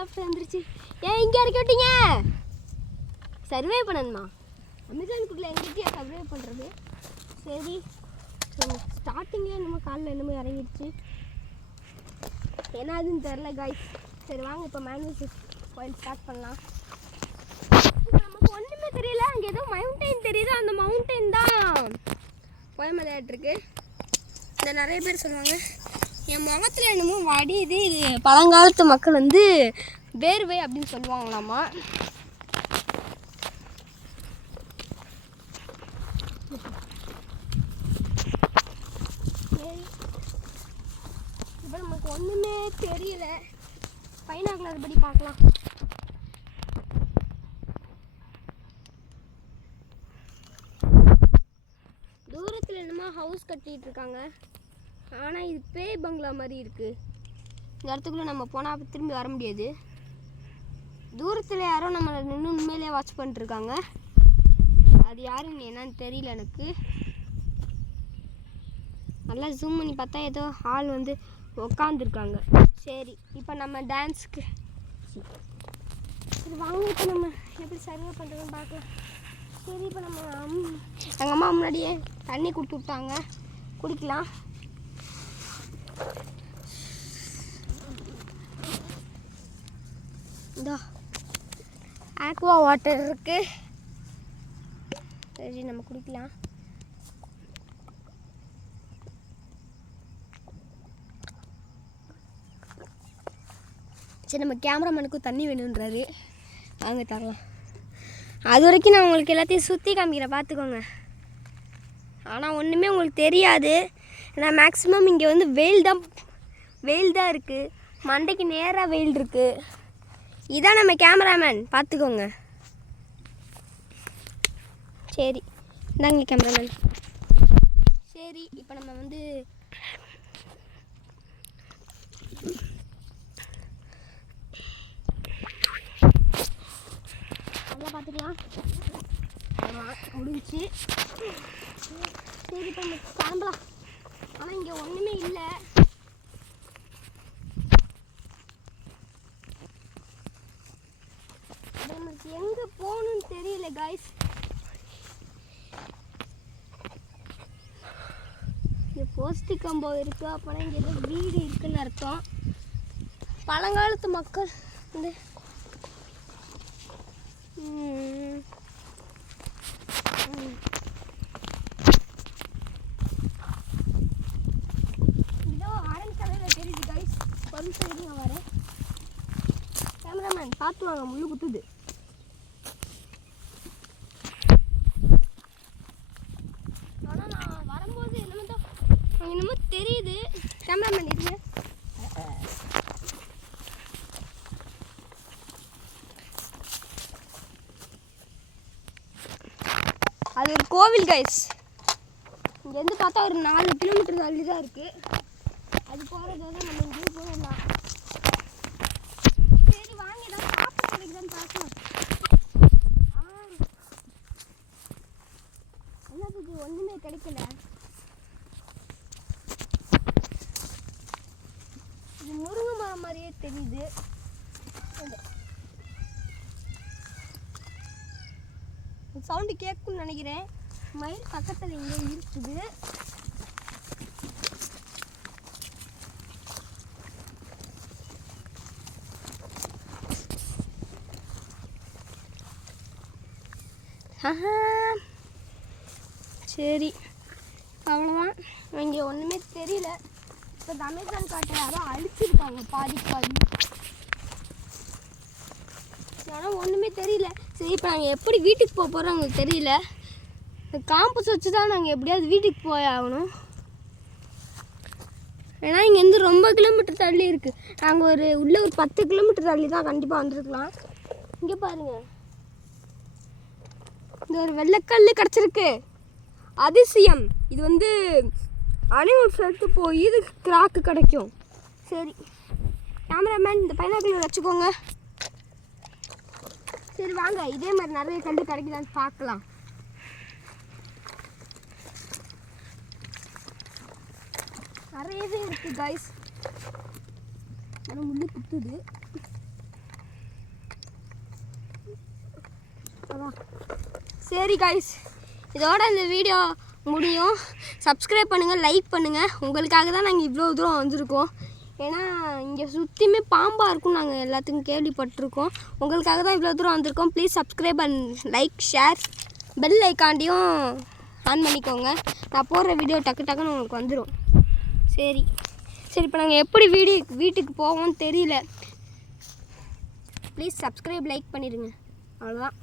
Helicopter வந்துருச்சு. ஏன் இங்கே இறக்கி விட்டீங்க? சர்வே பண்ணணுமா? அமேசானுக்குள்ளே எங்கிட்டே சர்வே பண்ணுறது. சரி ஸ்டார்டிங்லேயே என்னமோ காலில் என்னமோ இறங்கிடுச்சு. என்ன அதுன்னு தெரில காய்ஸ். சரி வாங்க இப்போ மேனுவல் கோயில் ஸ்டார்ட் பண்ணலாம். நமக்கு ஒன்றுமே தெரியல. அங்கே ஏதோ மவுண்டைன் தெரியுது. அந்த மவுண்டைன் தான் கோயமலையாட்டிருக்கு. இந்த நிறைய பேர் சொல்லுவாங்க என் முகத்தில் என்னமோ வடியுது, இது பழங்காலத்து மக்கள் வந்து வேர்வை அப்படின்னு சொல்லுவாங்களாமா. சரி இப்போ நமக்கு ஒன்றுமே தெரியல. பைனாகுலர் படி பார்க்கலாம். தூரத்தில் என்னமோ ஹவுஸ் கட்டிகிட்டு இருக்காங்க. ஆனால் இது பேய் பங்களா மாதிரி இருக்குது. இந்த இடத்துக்குள்ளே நம்ம போனால் திரும்பி வர முடியாது. தூரத்தில் யாரோ நம்மளை நின்று உண்மையிலே வாட்ச் பண்ணிட்டுருக்காங்க. அது யாருன்னு என்னன்னு தெரியல எனக்கு. நல்லா ஜூம் பண்ணி பார்த்தா ஏதோ ஆள் வந்து உக்காந்துருக்காங்க. சரி இப்போ நம்ம டான்ஸுக்கு சரி வாங்க இப்போ நம்ம எப்படி சர்வே பண்ணுறதுன்னு பார்க்கலாம். சரி இப்போ நம்ம எங்கள் அம்மா முன்னாடியே தண்ணி கொடுத்து விட்டாங்க, குடிக்கலாம். இந்த ஆக்வா வாட்டர் இருக்கு. சரி நம்ம குடிக்கலாம். சரி நம்ம கேமராமேனுக்கும் தண்ணி வேணுன்றாரு, வாங்க தரலாம். அது வரைக்கும் நான் உங்களுக்கு எல்லாத்தையும் சுற்றி காமிக்கிறேன், பார்த்துக்கோங்க. ஆனால் ஒன்றுமே உங்களுக்கு தெரியாது. ஏன்னா மேக்ஸிமம் இங்கே வந்து வெயில் தான் இருக்குது. மண்டைக்கு நேராக வெயில் இருக்குது. இதான் நம்ம கேமராமேன், பார்த்துக்கோங்க. சரி இந்தாங்க கேமராமேன். சரி இப்போ நம்ம வந்து நல்லா பார்த்துக்கலாம். முடிஞ்சிச்சு. சரி இப்போ நம்ம கிளம்பலாம். ஆனால் இங்கே ஒன்றுமே இல்லை. நமக்கு எங்கே போகணுன்னு தெரியல காய்ஸ். இங்கே போஸ்ட் கம்பம் இருக்குது. அப்போனா இங்கே ஏதோ வீடு இருக்குன்னு அர்த்தம். பழங்காலத்து மக்கள் வந்து இதோ ஆரஞ்சு கலரில் தெரியுது காய்ஸ். ஒரு நிமிஷம் இருங்க வரேன். கேமராமேன் பார்த்து வாங்க, முள்ளு குத்துது. ஆனால் நான் வரும்போது என்னமோ தெரியுது. கேமராமேன் இருங்க. அது ஒரு கோவில் கைஸ். இங்கேருந்து பார்த்தா ஒரு 4 கிலோமீட்டர் தள்ளி தான் இருக்குது. அது போகிறது வந்து நம்ம இங்கேயும் போயிடலாம். சரி வாங்க ஏதாவது சாப்பிட கிடைக்குதான்னு பார்க்கலாம். என்னத்துக்கு ஒன்றுமே கிடைக்கல. இது முருங்கை மரம் மாதிரியே தெரியுது. சவுண்டு கேட்கும்னு நினைக்கிறேன். மயில் பக்கத்தில் இங்கே இருக்குது. சரி அவ்வளோதான். இங்கே ஒன்றுமே தெரியல. இப்போ அமேசான் காட்டை யாரோ அழிச்சிருக்காங்க பாதி. ஆனால் ஒன்றுமே தெரியல. சரி இப்போ நாங்கள் எப்படி வீட்டுக்கு போக போகிறோம் உங்களுக்கு தெரியல. இந்த காம்பஸ் வச்சு தான் நாங்கள் எப்படியாவது வீட்டுக்கு போய் ஆகணும். ஏன்னா இங்கேருந்து ரொம்ப கிலோமீட்டர் தள்ளி இருக்குது. நாங்கள் உள்ளே ஒரு 10 கிலோமீட்டர் தள்ளி தான் கண்டிப்பாக வந்திருக்கலாம். இங்கே பாருங்கள், இந்த ஒரு வெள்ளைக்கல் கிடச்சிருக்கு. அதிசயம். இது வந்து அனிமல்ஸ் எடுத்து போய் இது கிராக்கு கிடைக்கும். சரி கேமராமேன் இந்த பைனாக்குலர் வச்சுக்கோங்க. சரி வாங்க இதே மாதிரி நிறைய கல் கிடைக்குதான்னு பார்க்கலாம். நிறையவே இருக்குது காய்ஸ். ஆனால் முள்ளு குத்துது. சரி காய்ஸ், இதோட இந்த வீடியோ முடியும். சப்ஸ்கிரைப் பண்ணுங்கள், லைக் பண்ணுங்கள். உங்களுக்காக தான் நாங்கள் இவ்வளோ தூரம் வந்திருக்கோம். ஏன்னா இங்கே சுற்றியுமே பாம்பாக இருக்கும், நாங்கள் எல்லாத்துக்கும் கேள்விப்பட்டிருக்கோம். உங்களுக்காக தான் இவ்வளோ தூரம் வந்திருக்கோம். Please subscribe and like, share, bell ஐக்காண்டியும் ஆன் பண்ணிக்கோங்க. நான் போடுற வீடியோ டக்கு டக்குன்னு உங்களுக்கு வந்துடும். சரி, இப்போ நாங்கள் எப்படி வீட்டுக்கு போவோம்னு தெரியல. ப்ளீஸ் சப்ஸ்கிரைப், லைக் பண்ணிடுங்க. அவ்வளோதான்.